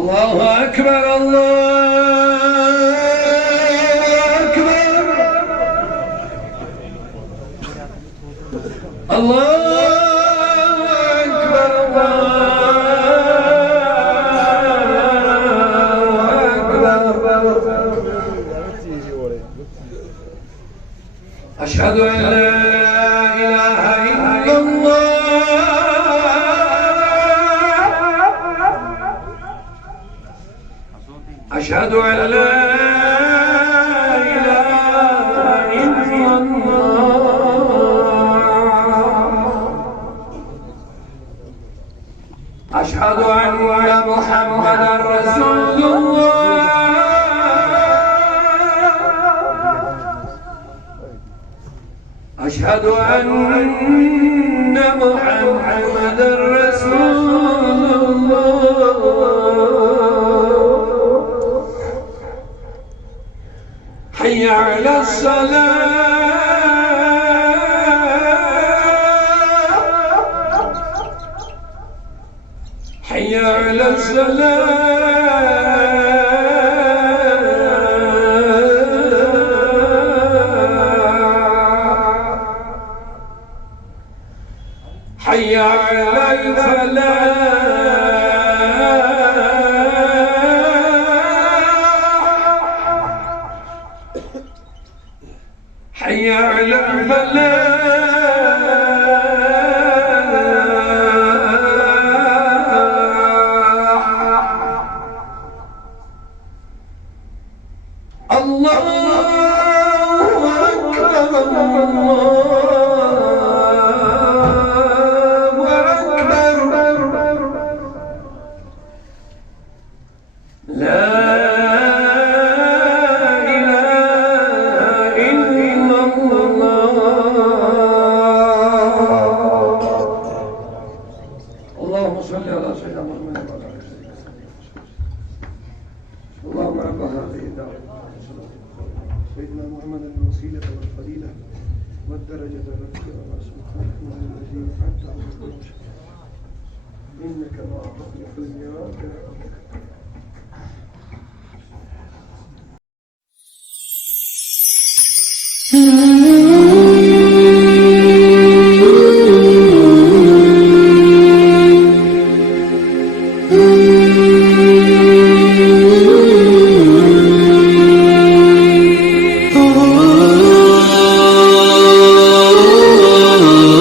الله أكبر الله أكبر الله أكبر الله أكبر. أشهد أن لا إله إلا الله أشهد أن لا إله إلا الله أشهد أن محمدا رسول الله أشهد أن محمدا رسول الله حي على الصلاة حي على الصلاة حي على الفلاح حي على الفلاح الله أكبر الله اللهم صل على سيدنا محمد وعلى آله وصحبه. اللهم رب هذه الدعوة سيدنا محمد الوسيلة والفضيلة والدرجة الرفيعة سبحانك الذي أنعمت على كل شيء إنك لا تخلف الميعاد.